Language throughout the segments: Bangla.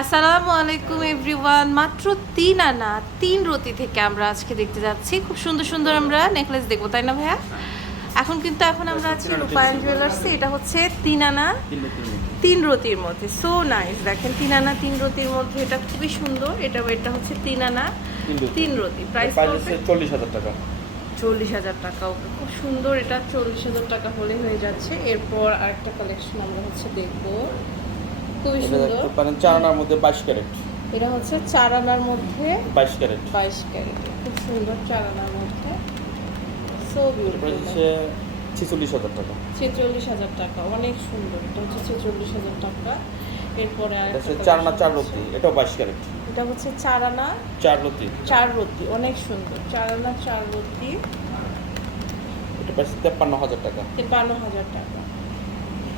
আসসালামু আলাইকুম এভরিওয়ান। মাত্র তিন আনা তিন রতি থেকে আমরা আজকে দেখতে যাচ্ছি। খুব সুন্দর সুন্দর আমরা নেকলেস দেখব তাই না ভাইয়া? এখন কিন্তু এখন আমরা আছি রূপায়ণ জুয়েলার্সে এটা হচ্ছে তিন আনা তিন রতির মধ্যে। সো নাইস দেখেন তিন আনা তিন রতির মধ্যে এটা খুবই সুন্দর। এটা এটা হচ্ছে তিন আনা তিন রতি। প্রাইস চল্লিশ হাজার টাকা। চল্লিশ হাজার টাকা ওকে খুব সুন্দর। এটা চল্লিশ হাজার টাকা হলে হয়ে যাচ্ছে। এরপর আরেকটা কালেকশন আমরা হচ্ছে দেখব। খুবই এটা সুন্দর। দেখতে পারেন চার আনার মধ্যে বাইশ ক্যারেট। এটা হচ্ছে চার আনার মধ্যে বাইশ ক্যারেট। বাইশ ক্যারেট। খুব সুন্দর চার আনার মধ্যে সো বিউটিফুল হচ্ছে ছেচল্লিশ হাজার টাকা। ছেচল্লিশ হাজার টাকা অনেক সুন্দর। এটা হচ্ছে ছেচল্লিশ হাজার টাকা। এরপরে এটা আরেকটা হচ্ছে চার। রতি এটাও বাইশ ক্যারেট। এটা হচ্ছে চার রতি। চার রতি অনেক সুন্দর। চার আনা চার রতি। এটা তেপ্পান্ন হাজার টাকা। তেপান্ন হাজার টাকা।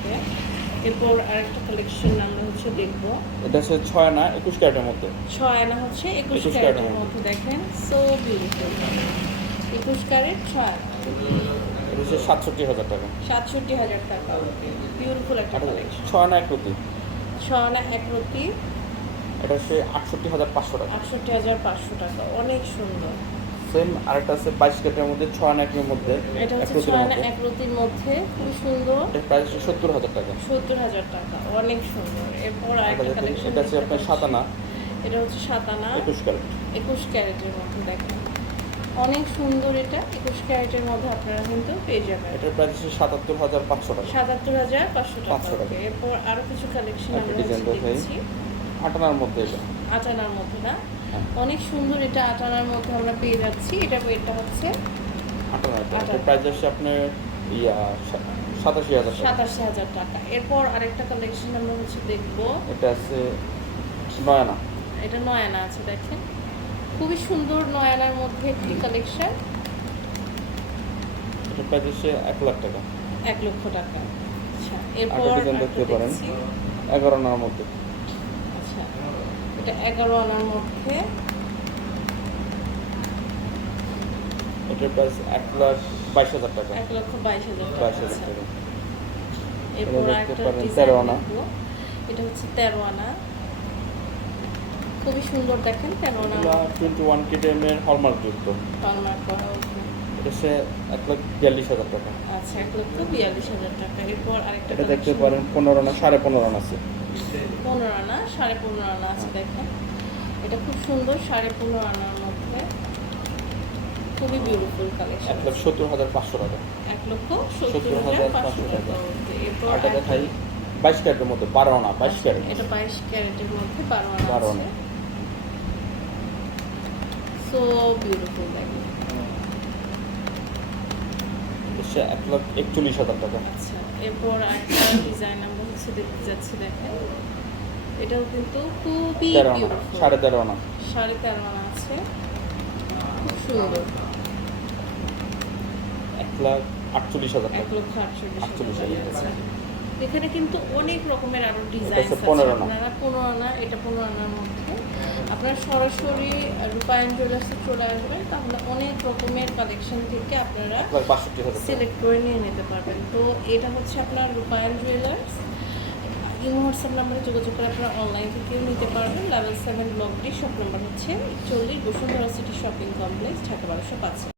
Okay? এরপর আরেকটা কালেকশন আমরা হচ্ছে দেখব। এটা হচ্ছে ছয় আনা একুশ ক্যারেটের মধ্যে। ছয় আনা হচ্ছে একুশ 21 ক্যারেটের মধ্যে দেখেন সো বিউটিফুল একুশ ক্যারেট ছয় এটা হচ্ছে সাতষট্টি হাজার টাকা। সাতষট্টি হাজার টাকা। বিউটিফুল একটা কালেকশন ছয় আনা এক রতি ছয় আনা এক রতি এটা হচ্ছে আটষট্টি হাজার পাঁচশো টাকা। আটষট্টি হাজার পাঁচশো টাকা। অনেক সুন্দর। সেম আরেকটা আছে বাইশ ক্যারেটের মধ্যে ছয় আনা একের মধ্যে এটা হচ্ছে আনা এক রতির মধ্যে খুব সুন্দর। এটার প্রাইস সত্তর হাজার টাকা। সত্তর হাজার টাকা অনেক সুন্দর। এরপর আরেকটা কালেকশন এটা হচ্ছে আপনার সাত আনা এটা হচ্ছে সাত আনা একুশ ক্যারেট। একুশ ক্যারেটের মধ্যে দেখেন। অনেক সুন্দর এটা একুশ ক্যারেটের মধ্যে আপনারা কিন্তু পেয়ে যাবেন। এটার প্রাইস হচ্ছে সাতাত্তর হাজার পাঁচশো টাকা। সাতাত্তর হাজার পাঁচশো টাকা। 500 টাকা। ওকে এরপর আরও কিছু কালেকশন আমরা। দেখছি। আট আনার মধ্যে এটা। আটানার মধ্যে না। অনেক সুন্দর এটা আটানার মধ্যে আমরা পেয়ে যাচ্ছি। এটা এটা হচ্ছে আট আনার আট প্রাইস হচ্ছে আপনার ইয়া সাতাশি হাজার টাকা। সাতাশি হাজার টাকা। এরপর আরেকটা কালেকশন আমরা হচ্ছে দেখব। এটা আছে নয় আনা এটা নয়ানা আছে দেখেন। খুবই সুন্দর নয়ানার মধ্যে একটি কালেকশন এটা প্রাইস হচ্ছে এক লাখ টাকা। এক লক্ষ টাকা। আচ্ছা এরপর দেখতে পারেন। এগারো আনার মধ্যে। আচ্ছা। এটা এগারো আনার মধ্যে। এটার প্রাইস এক লাখ বাইশ হাজার টাকা। এক লক্ষ বাইশ হাজার বাইশ হাজার আচ্ছা। টাকা। এরপর এটা দেখতে আরেকটা পারেন ডিজাইন 13 আনা। এটা হচ্ছে তেরো আনা। খুবই সুন্দর দেখেন তেরো আনা। টোয়েন্টি ওয়ান কেটিএমের হলমার্ক যুক্ত। হলমার্ক করা এটা হচ্ছে এক লাখ বিয়াল্লিশ হাজার টাকা। আচ্ছা এক লক্ষ বিয়াল্লিশ হাজার টাকা। এরপর আরেকটা এটা দেখতে পারেন পনেরো আনা সাড়ে পনেরো আনা আছে। পনেরো আনা সাড়ে পনেরো আনা আছে দেখেন। এটা খুব সুন্দর সাড়ে পনেরো আনার মধ্যে। খুবই বিউটিফুল কালেকশন এক সত্তর হাজার পাঁচশো টাকা। এক লক্ষ সত্তর হাজার পাঁচশো টাকা। এরপর দেখাই। বাইশ ক্যারেটের মধ্যে বারো আনা বাইশ ক্যারেট। এটা বাইশ ক্যারেটের মধ্যে বারো আনা বারো আনা। সো বিউটিফুল দেখেন। হচ্ছে এক লাখ একচল্লিশ হাজার টাকা। আচ্ছা এরপর একটা ডিজাইন আমরা হচ্ছে দেখতে যাচ্ছি দেখেন। এটাও কিন্তু খুবই তেরো আনা সাড়ে তেরো আনা। সাড়ে তেরো আনা আছে। খুব সুন্দর। এক লাখ আটচল্লিশ হাজার এক লক্ষ আটচল্লিশ হাজার। এখানে কিন্তু অনেক রকমের আরও ডিজাইন আছে। আপনারা পনেরো আনা এটা পনেরো আনার মধ্যে। আপনারা সরাসরি রূপায়ণ জুয়েলার্সে চলে আসবেন তাহলে অনেক রকমের কালেকশন থেকে আপনারা সিলেক্ট করে নিয়ে নিতে পারবেন। তো এটা হচ্ছে আপনার রূপায়ণ জুয়েলার্স ইমো হোয়াটসঅ্যাপ নাম্বারে যোগাযোগ করে আপনারা অনলাইন থেকেও নিতে পারবেন। লেভেল সেভেন ব্লক ব্লকটি শপ নাম্বার হচ্ছে চল্লিশ Bashundhara city shopping complex Dhaka বারোশো পাঁচ।